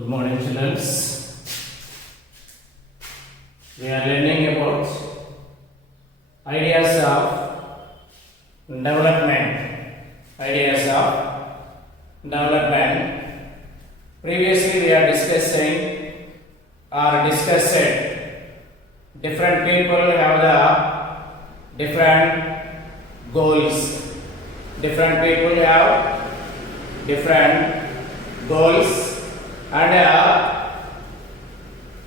Good morning, children. We are learning about ideas of development. Ideas of development. Previously, we are discussing or discussed different people have the different goals. Different people have different goals. And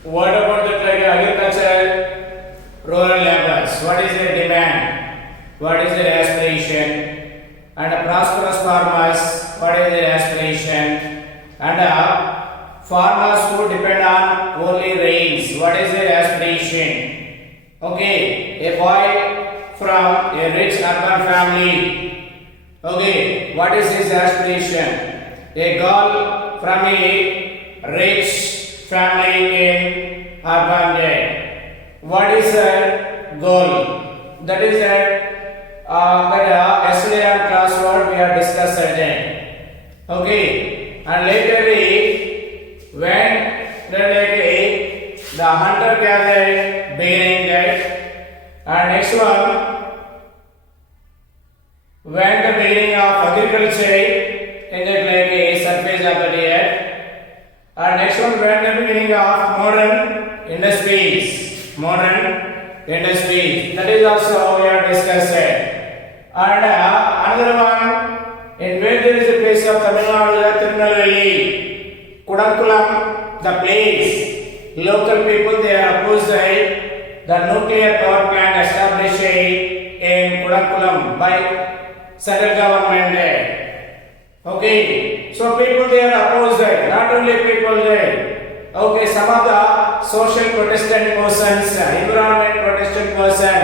what about the agriculture, rural laborers? What is their demand? What is their aspiration? And prosperous farmers, what is their aspiration? And farmers who depend on only rains, what is their aspiration? Okay, a boy from a rich urban family. Okay, what is his aspiration? A girl from a rich family in urban day. What is her goal? That is that yesterday on classwork we have discussed it. Okay, and laterly when the hunter gathered bearing that, and next one when the beginning of agriculture in the surface of the earth. And next one, when the beginning of modern industries. That is also how we are discussed. And another one, in where there is a place of Tamil Nadu, Tirunelveli, Kudankulam, the place. Local people they are opposed the nuclear power plant established in Kudankulam by central government. Okay, so people they are opposed there, not only people there. Okay, some of the social Protestant persons, environment Protestant person,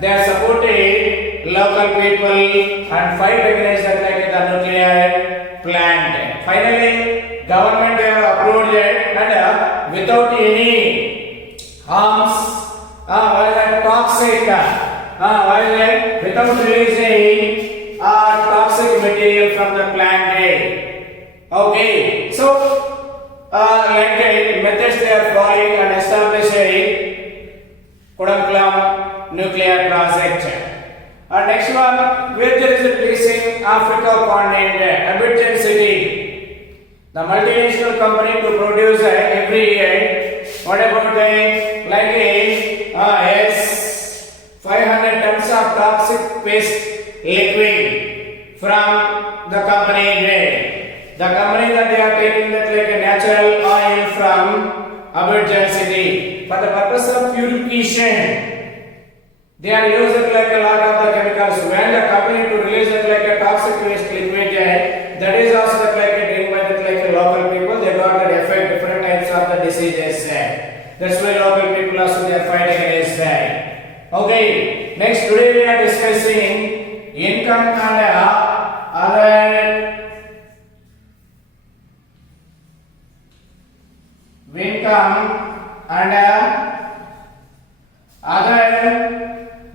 they are supporting local people and fight against the nuclear plant. Finally, government they are approved it and without any harms, toxic, without releasing toxic material from the plant A. Okay, so methods they are following and establishing Kudankulam nuclear project. Next one, where there is a place in Africa continent, Abidjan city. The multinational company to produce every year. What about yes, 500 tons of toxic waste liquid from the company. The company that they are taking that a natural oil from Abidjan city for the purpose of purification. They are using a lot of the chemicals. When the company to release a toxic waste liquid, that is also drink by the local people. They got the effect different types of the diseases. That's why local people also they are fighting against that. Okay, next today we are discussing income and other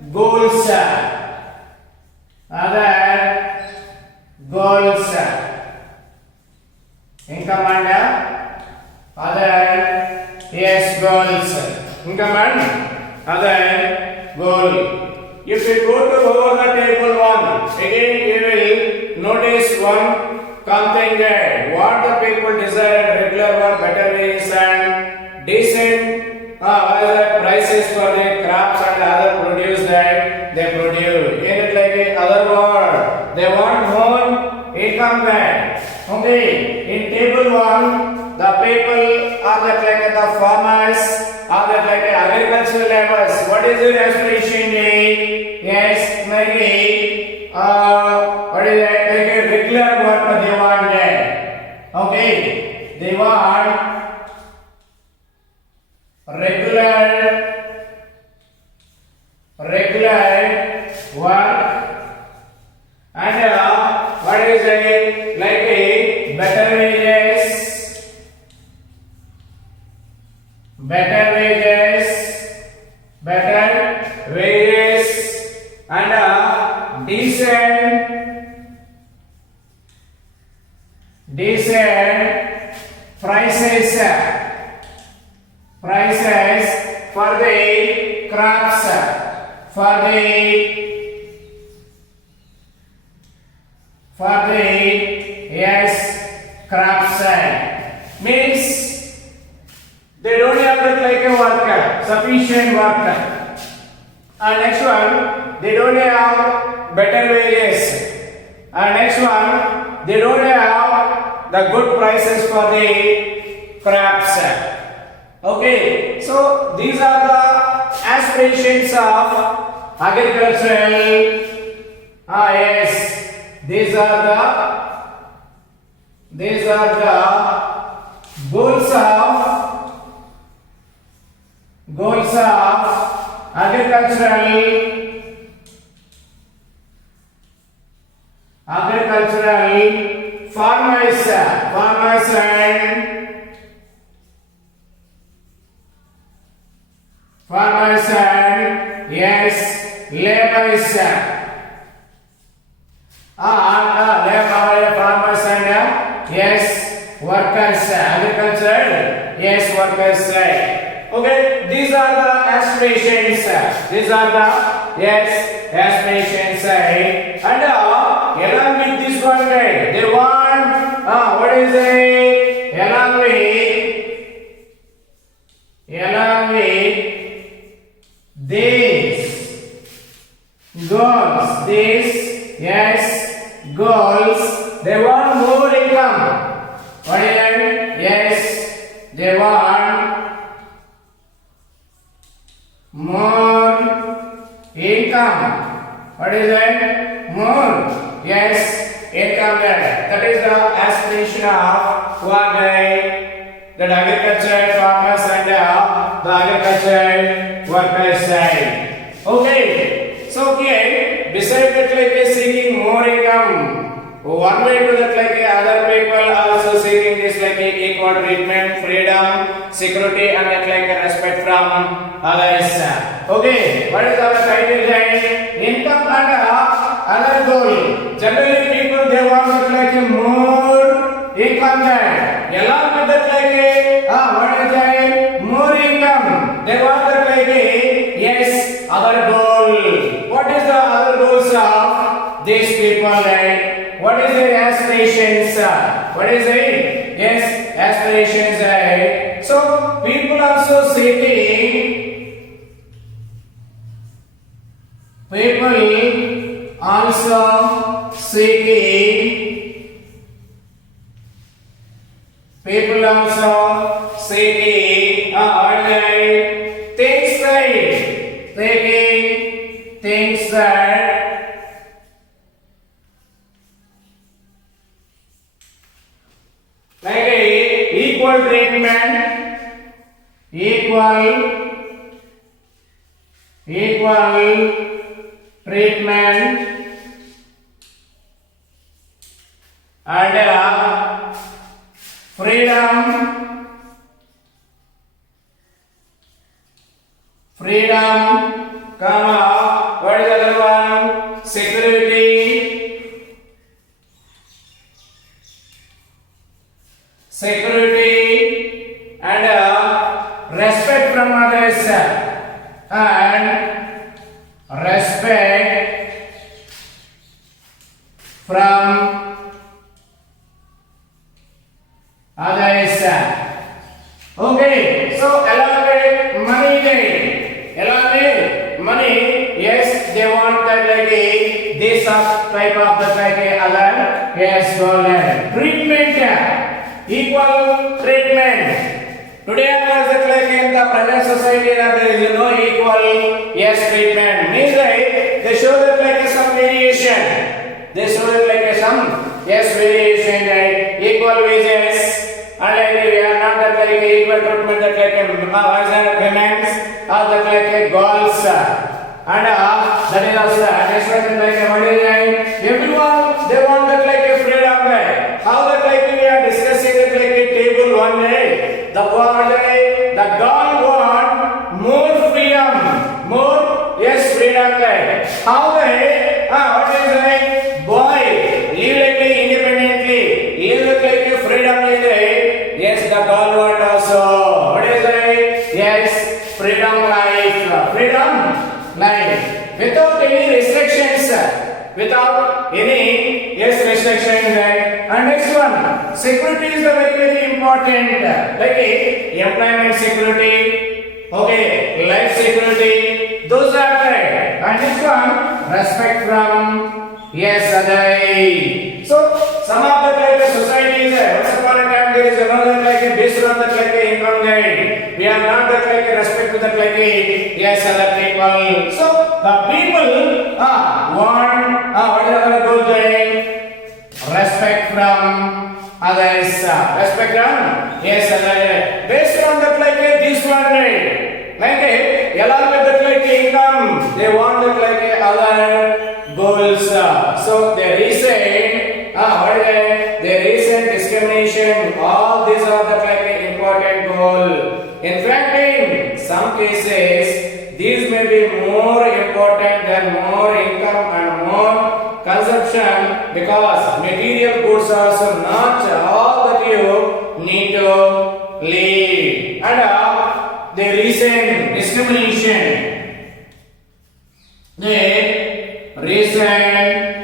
goals. Income and other goals. Income and other goal. If you go to over the table 1, again you will notice one contingent. What the people desire, regular one, better ways and decent prices for the crops and other produce that they produce. In other word, they want more income than. Okay, in table 1, the people are the farmers, are the agricultural laborers. What is their aspiration? Yes, maybe what is that? A regular work they want there. Okay, they want regular work and what is it? Better wages and decent prices for the yes craft side means they don't have like a worker, sufficient worker. And next one, they don't have better wages. And next one, they don't have the good prices for the crafts. Okay, so these are the aspirations of agricultural. Yes, these are the goals of agricultural farmers and yes laborers. Farmers and yes workers, agricultural yes workers. Okay, these are the aspirations. These are the yes aspirations. And along with this one, they want what is it? Along with these goals, they want more income. What is it? Yes, they want more income. What is it? More yes income. That is the aspiration of what the agricultural farmers and the agricultural workers side. Okay, so okay, besides that like seeking more income, one way to that like other people also seeking this like equal treatment, freedom, security and that like respect from others. Okay, what is our title then? Income and other goal. Generally people they want that like more income than along with that like what is that? More income. They want that like yes other goal. What is the other goals of these people? What is their aspirations? What is it? Yes, aspirations. So people also seeking. People also seeking things that like equal treatment, equal treatment and freedom, comma, what is the other one? Security, and respect from others, and respect from others. Okay, so along with money, yes, they want that like this type of the like other yes treatment, equal treatment. Today I was like in the present society that there is no equal yes treatment. Means they show that like some variation. They show that like some yes variation, equal wages, and like we are not that like equal treatment that like women's or that like girls, and that is also next one like what is everyone they want that like a freedom. How that like we are discussing that like a table one day, the girl want more freedom, more yes freedom. How what is boy live like independently, live like freedom. Yes, the girl want also what is yes freedom life. without any restrictions, without any restrictions, right? And next one, security is a very very important, like employment security, okay, life security, those are right. And next one, respect from others. So some of the like societies, once upon a time there is another like based on that like income guide. We are not that like respect to that like other people. So the people want what is our goal there? Respect from others. Respect from others. Based on that like this one right. Like along with that like income, they want that like other goals. So the recent what is it? The recent discrimination. All these are the like important goal. In fact, in some cases, these may be more important than more income and more consumption, because material goods are also not all that you need to live. And the recent discrimination, the recent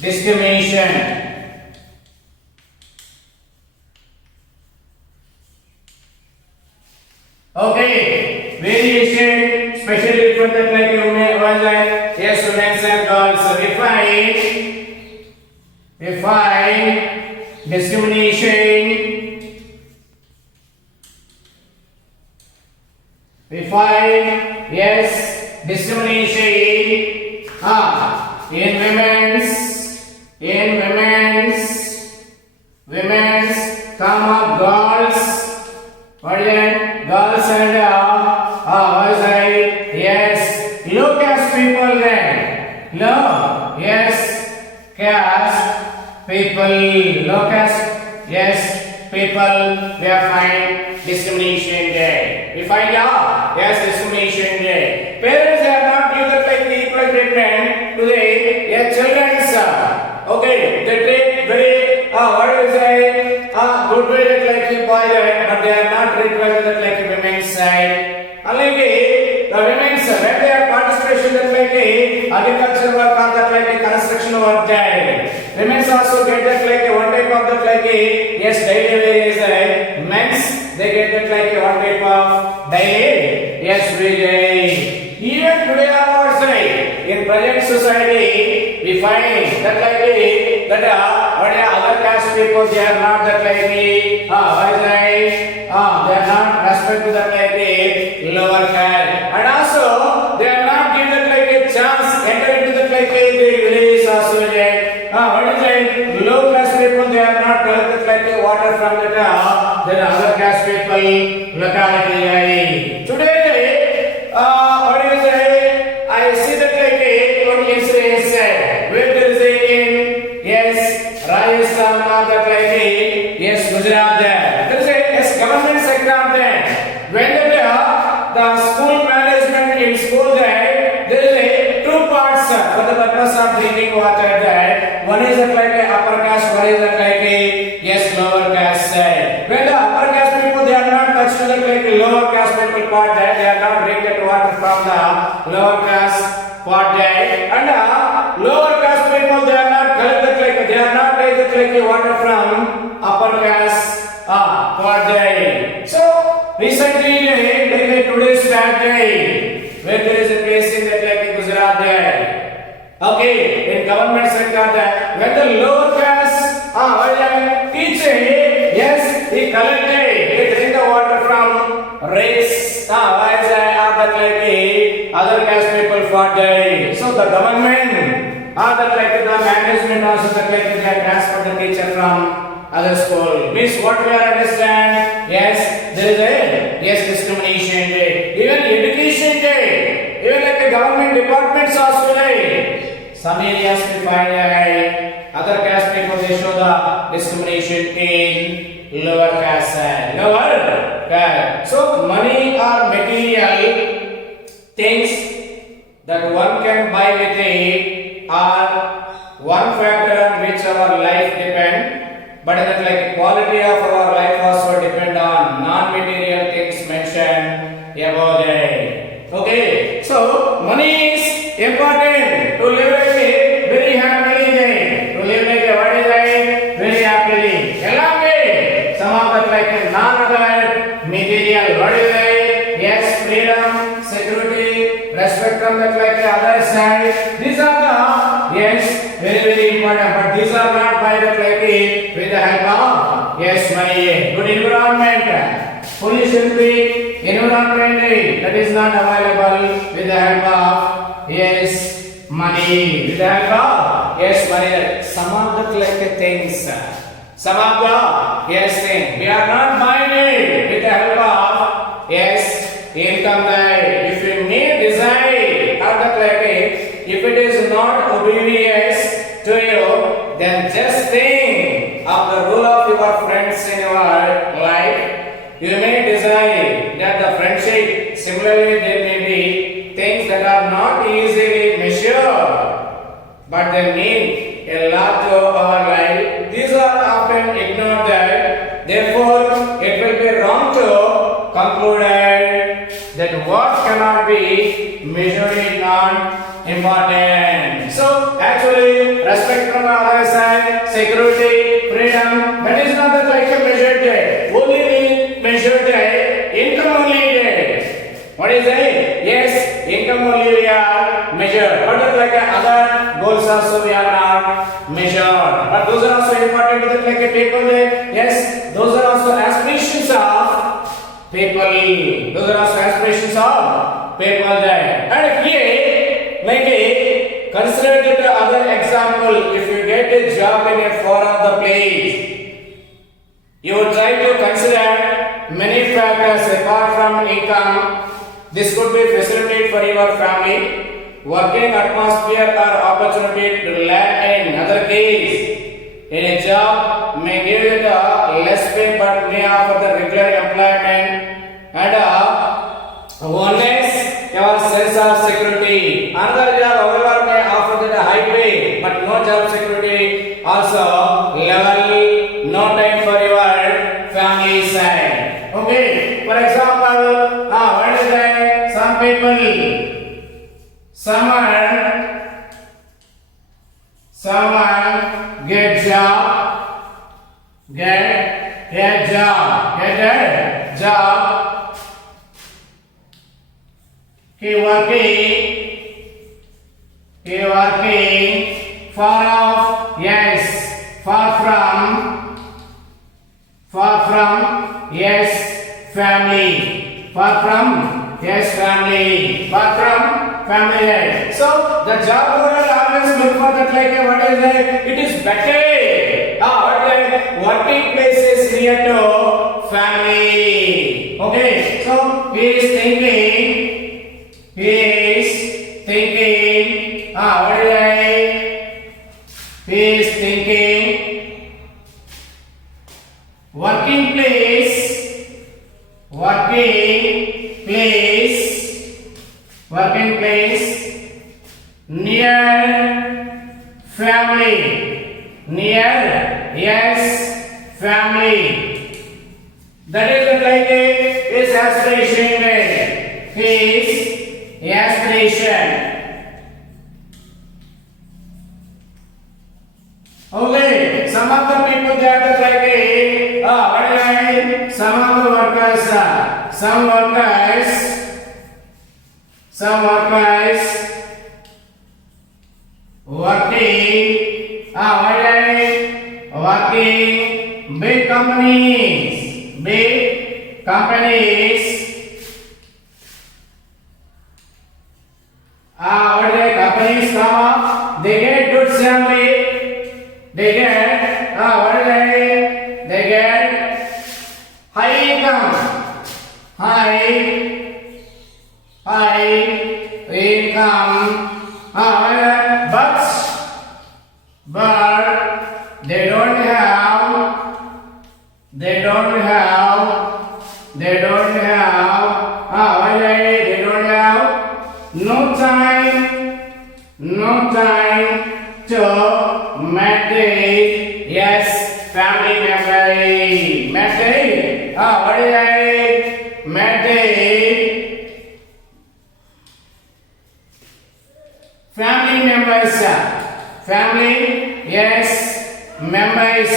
discrimination. Okay, variation, especially from the like you may was like students and girls. So define discrimination. Define discrimination. Women's, comma girls. What is it? Girls and low caste people then. Low caste people. Low caste people. We are find discrimination there. We find out discrimination there. Parents have not given like the equal treatment to the children's. Okay, they take very what is it? Good way like the boy, but they are not required like women's side. Unlike the women's, when they are participation that like agriculture work or that like construction work there. Women's also get that like one type of that like daily wage. Men's they get that like one type of daily wage. Even today also in present society we find that like other caste people, they are not that like they are not respect to that like lower caste, and also they are not given like a chance enter into that like the village also. What is it? Low caste people, they are not collected like water from the other caste people locality. Today, what is it? I see that like one incident where there is Rajasthan or that like Gujarat there. There is a government sector there. When the school management in school there is a two parts for the purpose of drinking water there. One is that like upper caste, one is that like lower caste. When the upper caste people, they are not touched to the like lower caste people part there, they are not drinking water from the lower caste part there, and lower caste people, they are not collected like they are not taken like water from upper caste part there. So recently like today's Saturday, where there is a place in that like Gujarat there. Okay, in government sector there, when the lower caste teaching, he collected, he drink the water from rakes, other caste people for day. So the government that like the management also that like they transfer the teacher from other school. Means what we are understand? There is a discrimination day. Even education day. Even like the government departments also day. Some areas we find other caste people, they show the discrimination in lower caste. Lower caste. So money or material things that one can buy with it are one factor on which our life depend, but that like quality of our life also depend on non-material things mentioned above there. Okay, so So money is important to live a very happily day. To live like a what is that? Very happily. Along some of the like none other material. What is that? Yes, freedom, security, respect from the like other side. These are the yes very important. But these are not by the like with the help of yes money. Good environment. Pollution free environment that is not available with the help of yes money. With the help of yes money. Some of the like things. Some of the yes thing. We are not minded with the help of yes income that if you need desire or the like if it is not obedience to you, then just think of the rule of your friends in your life. You may desire that the friendship, similarly there may be things that are not easily measured, but they mean a lot to our life. These are often ignored that, therefore it will be wrong to conclude that what cannot be measured is not important. So actually respect from the other side, security, freedom, that is not the like a measured day. Only measured day, income only day. What is it? Yes, income only we are measured. But like other goals also we are not measured. But those are also important to the like a people day. Yes, those are also aspirations of people. Those are also aspirations of people there. And here, like a consider the other example. If you get a job in a foreign place, you would try to consider many factors apart from income. This could be facilitated for your family, working atmosphere or opportunity to learn. In other case, in a job may give you the less pay but may offer the regular employment and oneness your sense of security. Another job however may offer the high pay but no job security. Also level, no time for your family side. Okay, for example, what is that? Some people, someone get a job. He working far from yes family, far from family. So the job will always look for that like what is that? It is better. Working place is near to family. Okay, so he is thinking. What is that? He is thinking. Working place near family. That is the like his aspiration. His aspiration. Okay, some of the people they are like some of the workers, some workers working big companies. What are companies come? They get good salary. They get they get high income. High income. But they don't have no time to maintain family memory. Maintain. What is that? Maintain family members. Family, yes, members.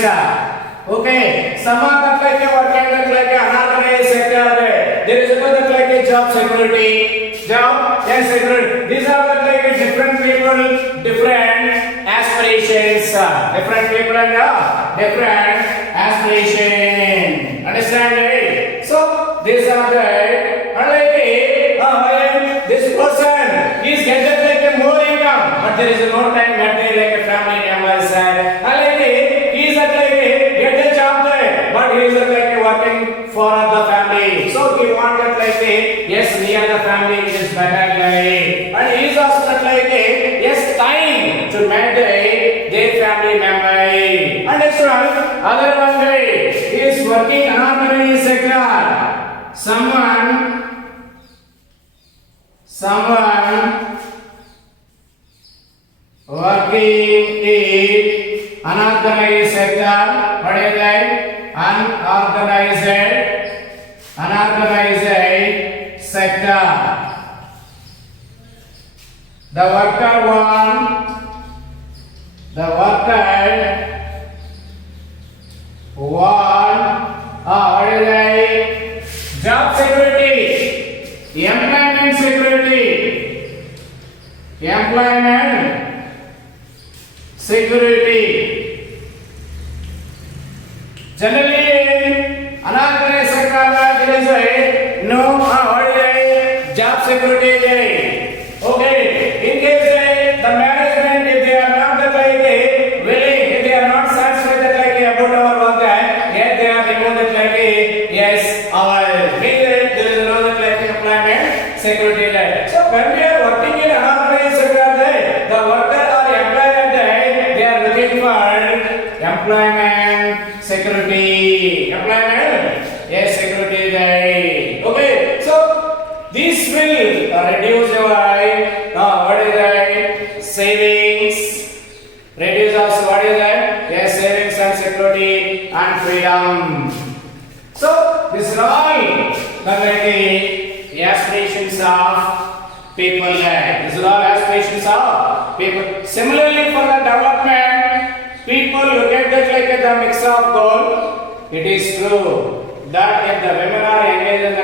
Okay, some of the like working like unorganized sector. There is another like a job security. Job, yes, security. These are the like different people, different aspirations. Different people and different aspiration. Understand it? So these are the this person is getting like a more income, but there is no time getting like a family members. He is at like get a job there, but he is like working for the family. So he wanted like yes near the family is better guy, and he is also like yes time to meet their family member. And next one, other one guy is working unorganized sector. Someone working in unorganized sector. What is that? Unorganized sector. The worker want what is that? Job security, employment security. Generally, unorganized sector there is a no job security. Okay, in case the management if they are not willing, if they are not satisfied about our work, yet they are removed yes our there is no employment security. So when we are working in unorganized sector, the worker or employer they are looking for employment security. Yes, security day. Okay, so this will reduce your what is that? Savings. Reduce also what is that? Yes, savings and security and freedom. So this is all the aspirations of people. This is all aspirations of people. Similarly, for the development, people look at that like the mix of goal. It is true that if the women are engaged in the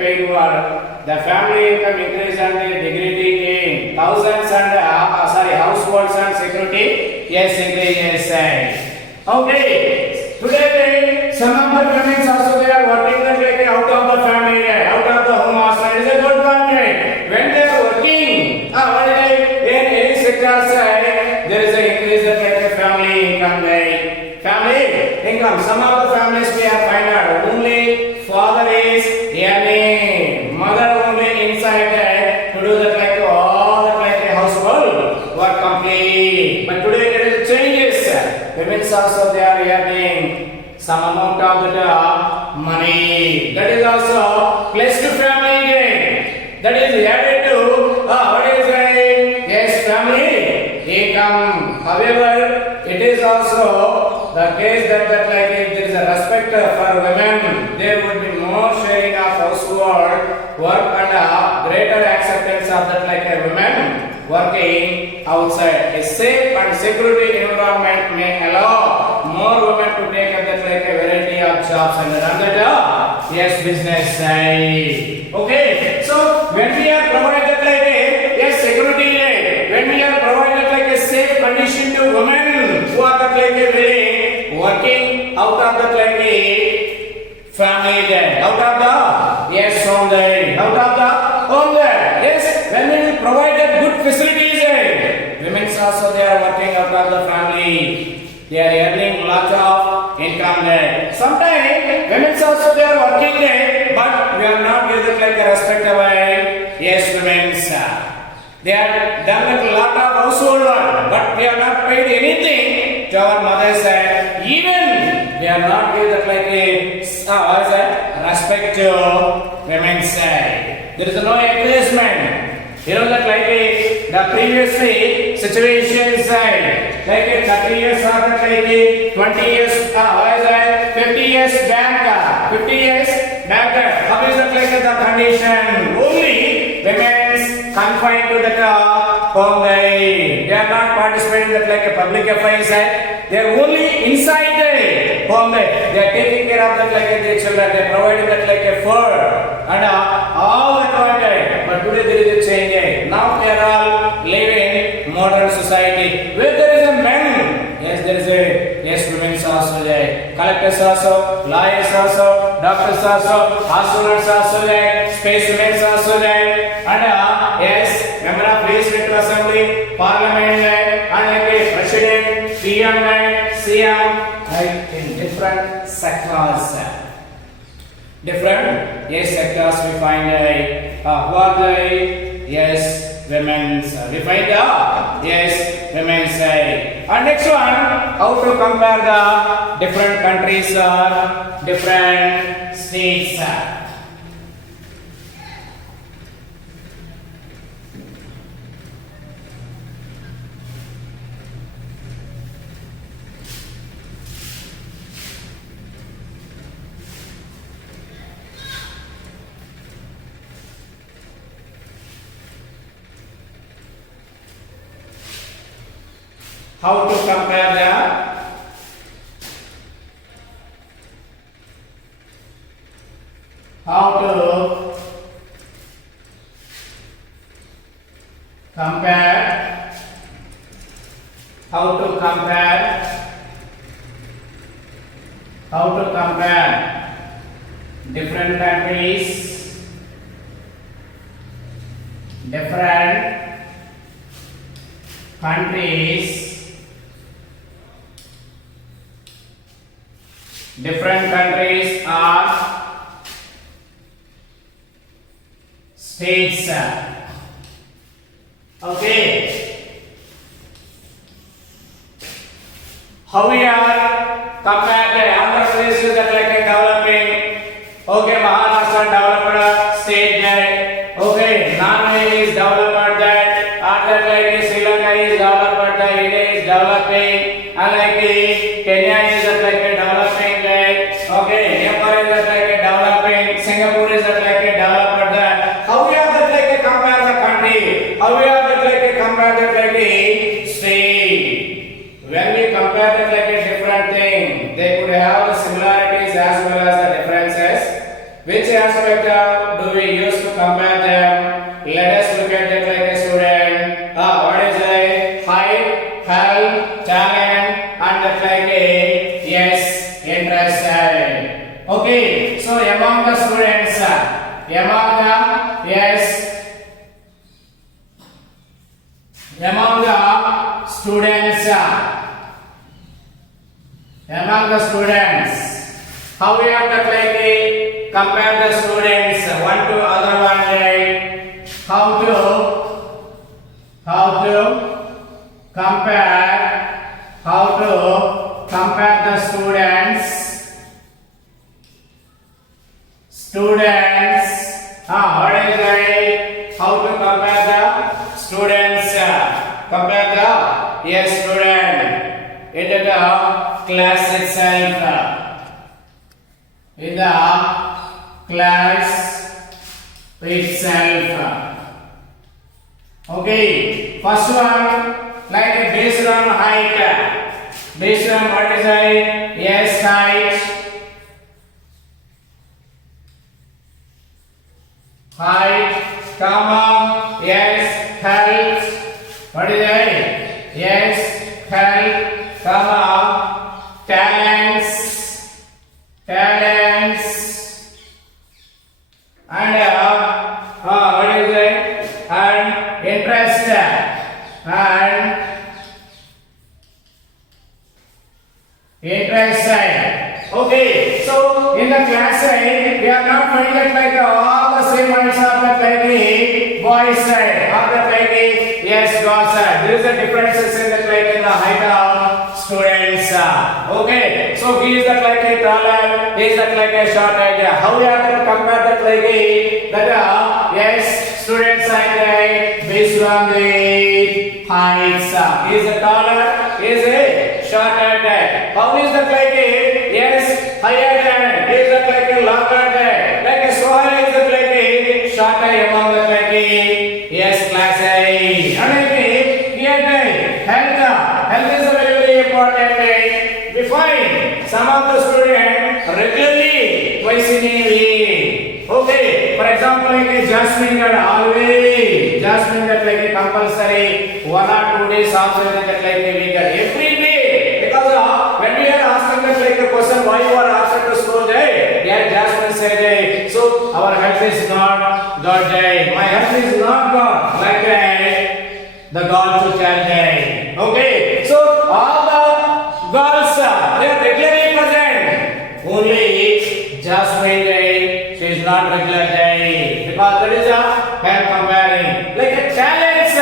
paid work, the family income increase and the dignity gain. Thousands and households and security, yes, increase. Okay, today some of the women also they are working out of the family, out of the home also. It is a good one. When they are working, in any sector, there is an increase in family income. Some of the families we are find out only father is earning, mother only inside to do that all the household work complete. But today there is changes. Women also they are earning some amount of the money. That is also place to family gain. That is added to what is yes family income. However, it is also the case that if there is a respect for women, there would be more sharing of household work and a greater acceptance of that a women working outside. A safe and security environment may allow more women to take up that a variety of jobs and run that yes business side. Okay, so when we are provided yes security, when we are provided a safe condition to women who are that working out of the family day, out of the yes home day, out of the home day. Yes, when we will provide good facilities, women also they are working out of the family. They are earning lots of income there. Sometimes women also they are working there, but we are not given a respect away. Yes, women's. They are done a lot of household work, but we are not paid anything to our mothers. Even we are not given respect to women's side. There is no encouragement. You know that the previously situations 30 years or 20 years 50 years back 50 years back how is that the condition? Only women's confined to the home they are not participating that like a public affairs they are only inside the home they are taking care of that like their children, they are providing that like a food and all advantage. But today there is a change. Now they are all living modern society where there is a men, yes there is a yes women also there, collectors also, lawyers also, doctors also, astronauts also there, spacemen also there, and yes member of legislative assembly, parliament there, and like a president, PM there, CM like in different sectors. Different yes sectors we find who are the yes women's we find the yes women's and next one how to compare the different countries or different states. How to compare the how to compare how to compare different countries, different countries are states. Okay. How we are compared the Andhra Pradesh is that like a developing. Okay, Maharashtra developed state there. Okay, Norway is developed there. After like Sri Lanka is developed there. India is developing. And like Kenya is that like a developing there. Okay, Nepal is that like a developing. Singapore is that like a developed there. How we are that like a compare the country? How we are that like a compare that like a state? When we compare them like a different thing, they could have the similarities as well as the differences. Which aspect do we use to compare them? Let us look at them like a student. What is a height, health, talent, and that like a yes, interest. Okay, so among the students, among the yes. Among the students, how we have to like compare the students one to other one, right? How to compare the students. What is it? How to compare the students? Compare the yes student in the class itself. In the class itself. Okay, first one like based on height. Based on what is height? Yes, height. Height, comma, yes, health. What is it? Yes, health, comma, talents, and what is it? And interest, Okay, so in the class side, we are not finding that like all the same words are that like the boys side, or that like the yes girls side. There is a differences in that like in the height of students. Okay, so he is that like a taller, he is that like a short idea. How we are to compare that like a that yes students side based on the heights. He is a taller, he is a shorter than. How is that like a yes higher than? Is that like a longer than? Like a Sohail is that like a shorter among the like a yes class A. And like just mean that always, just mean that like a compulsory 1 or 2 days also that like a week every day, because when we are asking that like a question why you are asked to school day, yeah, just mean say day, so our health is not God day, my health is not God, like the God to tell day. Okay, so all the girls they are regularly present, only Jasmine day she is not regular day, because that is a hair comparing like a talents.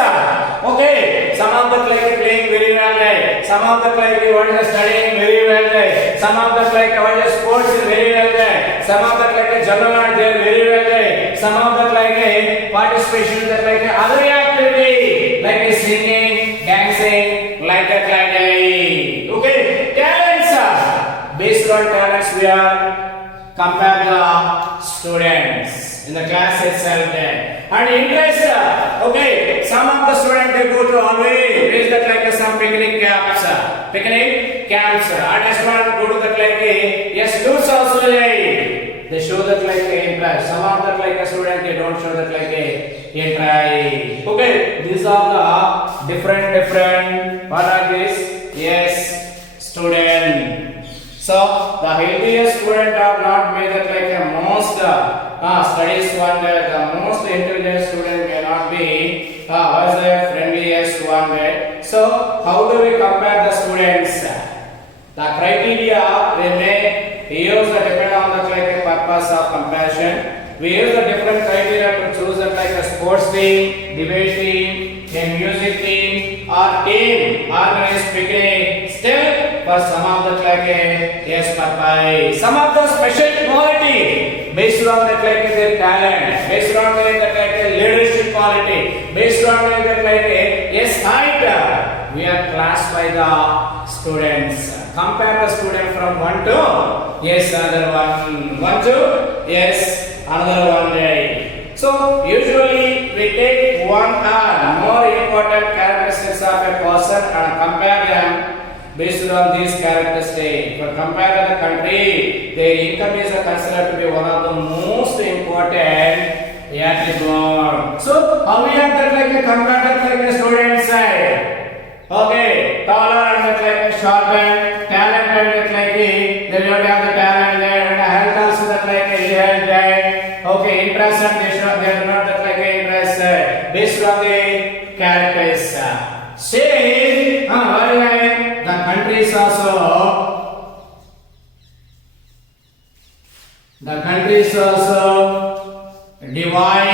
Okay, some of the like playing very well day, some of the like what is studying very well day, some of the like what is sports is very well day, some of the like general art they are very well day, some of the like participation that like other activity like singing, dancing, like that like okay, talents based on talents we are compare the students in the class itself there. And interest, okay, some of the students they go to always raise that like some picnic camps, and as well go to that like yes, students also they show that like interest. Some of that like a student they don't show that like interest. Okay, these are the different what are this? Yes, student. So the healthiest student are not made that like a most studies one, the most intelligent student may not be was the friendliest one. So how do we compare the students? The criteria we may use the depend on the like a purpose of comparison. We use the different criteria to choose the like a sports team, debate team, a music team, or team organized picnic. Still, for some of the like yes, purpose. Some of the special quality based on the like their talent, based on the like leadership quality, based on the like yes height. We are classed by the students. Compare the student from 1 to yes another one to yes another one day. So usually we take one or more important characteristics of a person and compare them based on these characteristics. For compare the country, their income is considered to be one of the most important attributes. So how we have that like a compare that like a student side. Okay, taller and that like a shorter, talented that like they don't have the talent there, and health also that like a health there. Okay, interest and they are not that like a interest based on the characters. Say, the countries also compare. The countries also compare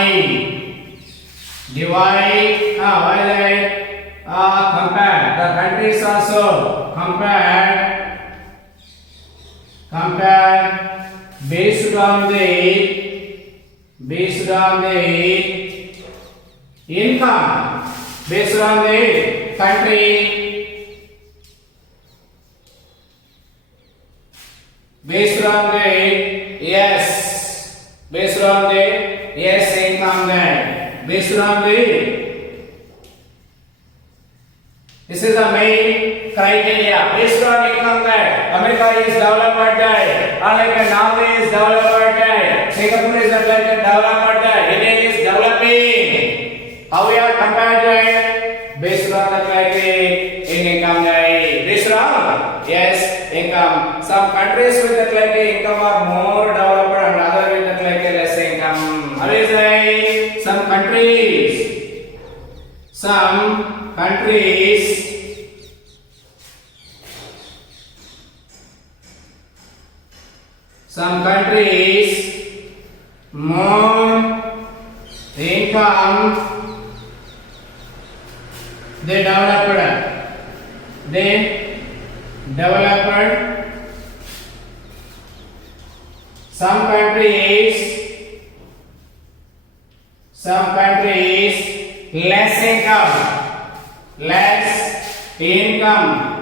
based on the income, based on the country, based on the income there, based on the this is the main criteria. Based on income there, America is developed there, unlike Norway is developed there, Singapore is developed there, India is developing. How we are compared there? Based on the criteria in income there, based on yes income. Some countries with the like income are more developed and other with the like less income. How is it? Some countries more income they developed. Some countries less income.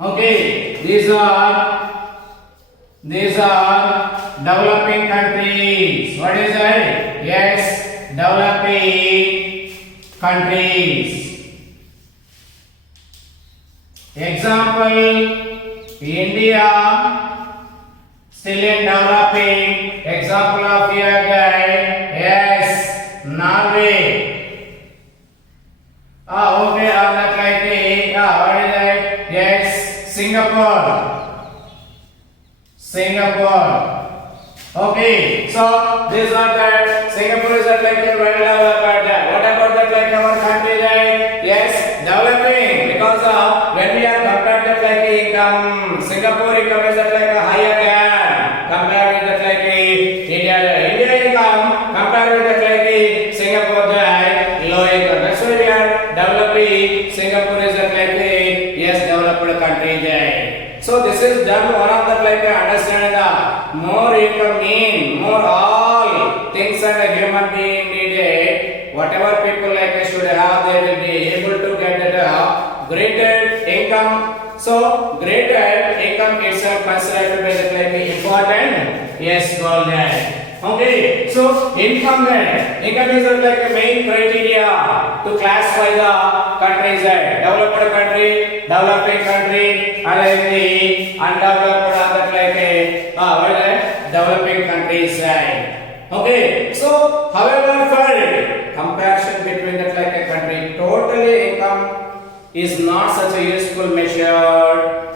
Okay, these are developing countries. What is it? Yes, developing countries. Example, India, Still in developing. Example of here guy. Yes, Norway. Okay, like what is that? Yes, Singapore. Okay, so these are that. Singapore is that like a well developed. What about that like our country like? Yes, developing, because when we are compared that like income, Singapore income is that like a higher than compared with that like India income compared with that like Singapore that low income. That's why we are developing. Singapore is that like yes developed country there. So this is done one of that like understand the more income mean more all things and a human being needed. Whatever people like should have, they will be able to get that greater income. So greater income itself considered to be the like important. Yes, goal there. Okay, so income is like a main criteria to classify the countries there. Developed country, developing country, and like the undeveloped and like developing countries there. Okay, so however for comparison between that like a country, totally income is not such a useful measure.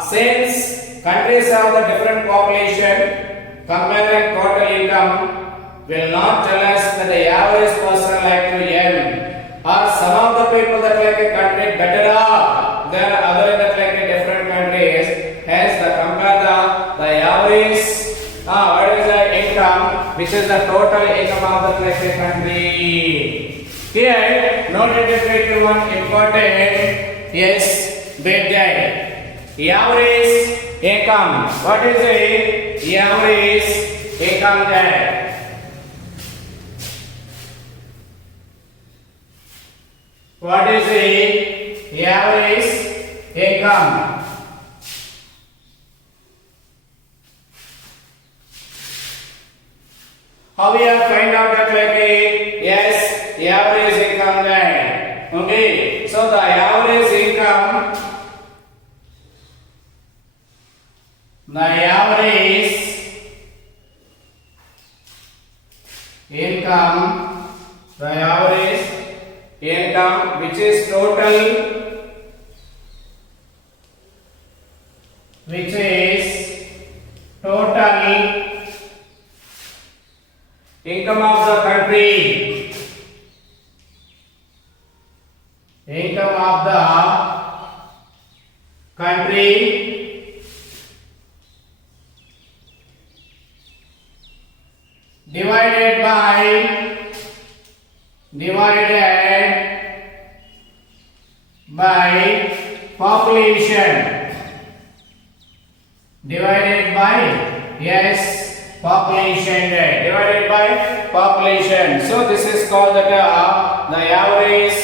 Since countries have the different population, comparing total income will not tell us that the average person like to earn, or some of the people that like a country better off than other in that like a different countries. Hence, the compare the average, what is the income, which is the total income of the like a country. Here, note it one important yes bit there. Average income. What is the average income there? What is the average income? How we are find out that like yes average income there. Okay, so the average income. The average income which is total income of the country, divided by population. Divided by population. So this is called the average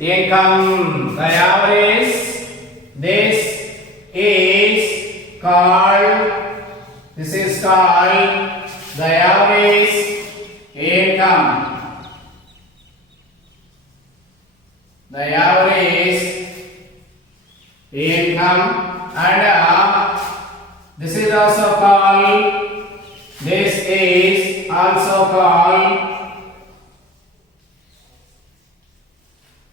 income. This is called the average income. And this is also called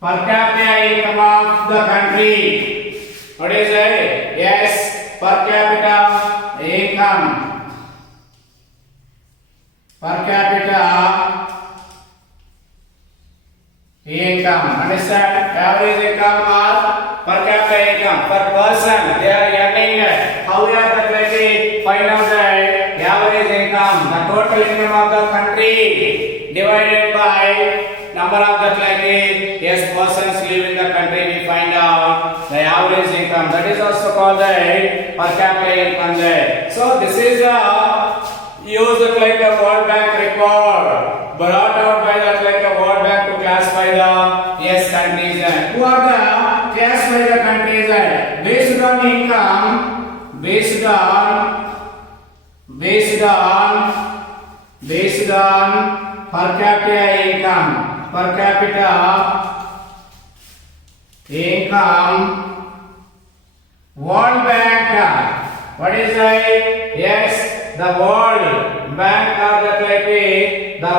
per capita income of the country. What is it? Yes, per capita income. Understand? Average income or per capita income per person they are earning. How we are the find out the average income, the total income of the country divided by number of the persons live in the country. We find out the average income. That is also called the per capita income there. So this is used like a World Bank report brought out by the World Bank to classify the countries. Who are the classify the countries based on income, based on per capita income, World What is that? Yes, the World Bank or the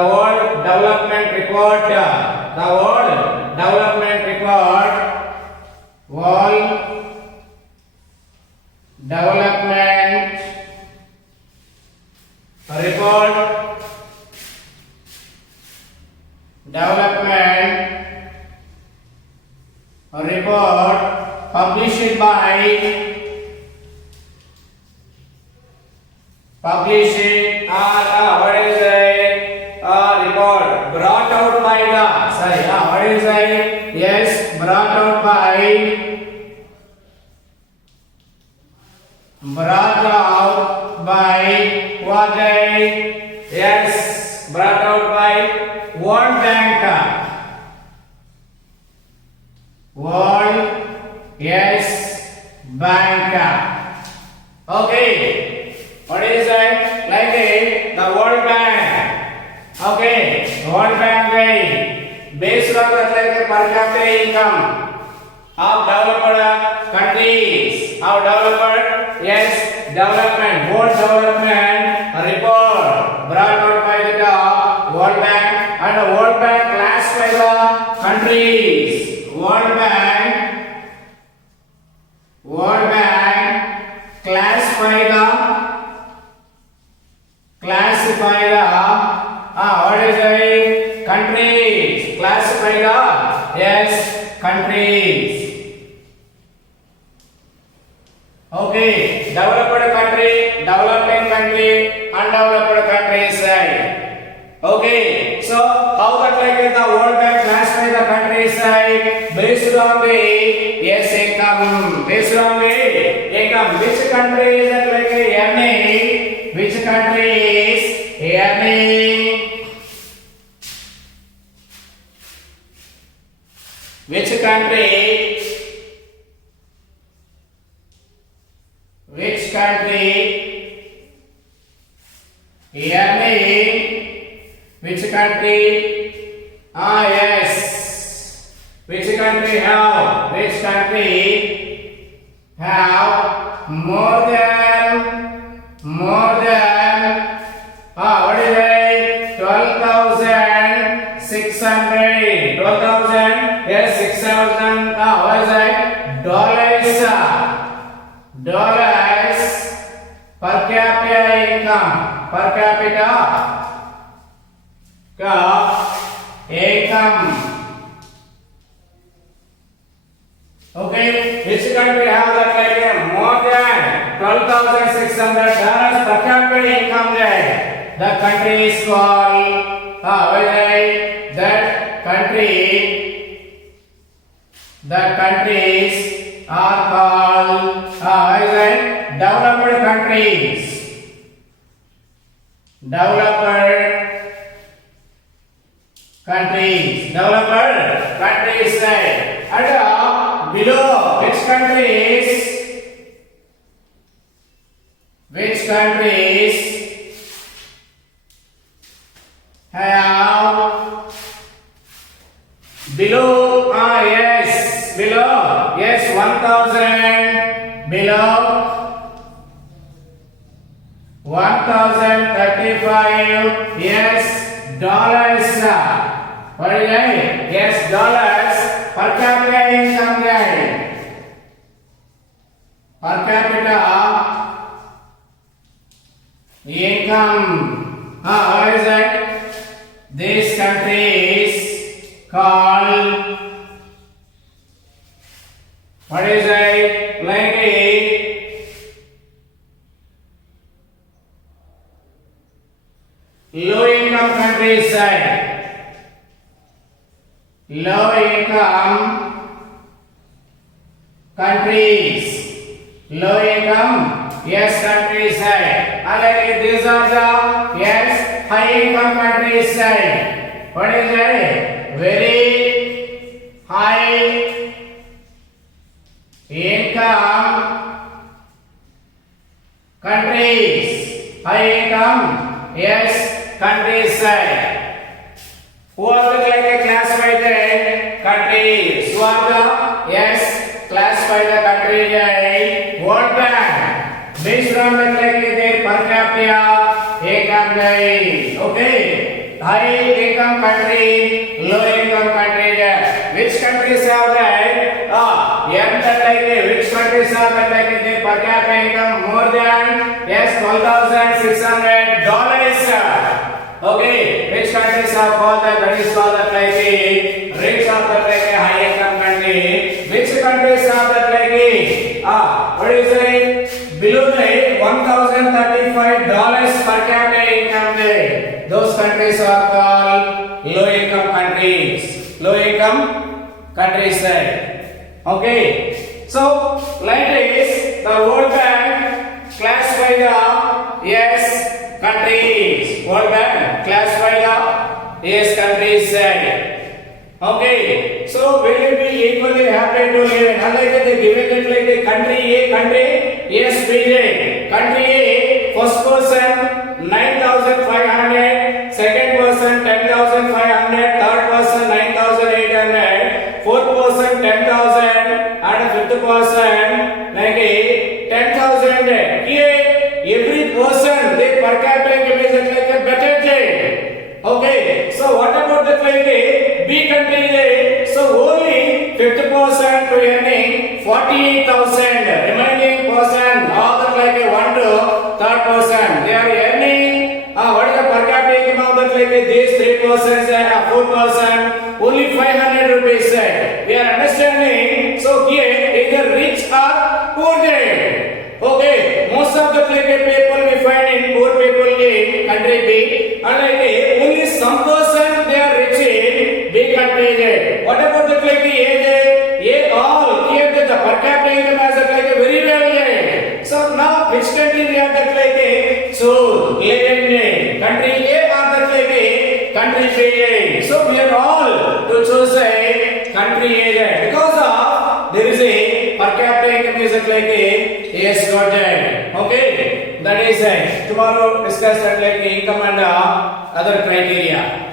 World Development Report. The World Development Report. World Development Report. Development Report published by what is it? Report brought out by what is it? Yes, brought out by what day? Yes, brought out by World Bank. World, yes, Bank. Okay, what is that? Like the World Bank. Okay, World Bank based on the per capita income of developed countries. Of developed, yes, development, world development report brought out by the World Bank, and the World Bank classified the countries. World Bank classify the what is it? Countries. Classify the yes, countries. Okay, developed country, developing country, undeveloped countries. Okay, so how that the World Bank classify the countries based on the yes income, based on the income. Which country is earning? Which country is earning? Which country? Which country earning? Which country? Yes. Which country have? Which country have more than what is it? 12,600. 12,000. Yes, 6,000. What is that? Dollars per capita income. Per capita income. Okay, which country have that more than $12,600 per capita income there? The country is called the countries are called developed countries. Developed countries and below which countries have below yes 1,000 below 1,035 yes dollars. What is it? Yes, dollars per capita income there. Per capita income. What is that? This country is called what is it? Like low income countries. Low income countries. Low income yes countries these are the yes high income countries. What is it? Very high income countries. High income yes countries. Who are the classified countries? Who are the yes classified country? World Bank based country, low income country. Which countries have that? Which countries have that the per capita income more than $12,600? Okay, which countries have called that is called that rich or that high income country? Which countries have that what is it? Below the $1,035 per capita income there. Those countries are called low income countries. Low income countries there. Okay. So, like this, the World Bank classify the yes countries. World Bank classify the yes countries there. Okay, so will you be equally happy to live in? Unlike they give it like the country A, country yes, BJ. Country A, first person 9,500, second person 10,500, third person 9,800, fourth person 10,000, and fifth person like 10,000. Here, every person they per capita income is like a better thing. Okay, so what about the like B country? So only 50% to earning 48,000. Remaining person all that like a 1 to third person they are earning what is the per capita income of that like these 3 persons and 4 person only 500 rupees. We are understanding. So here either rich or poor there. Okay, most of the like people we find in poor people in country B, and like only some person they are rich in B country. What about the like A all here the per capita income has like very well. So now which country we have that like so country A or that like country B. So we are all to choose a country A because of there is a per capita income is like yes got it. Okay, that is it. Tomorrow discuss that like income and other criteria.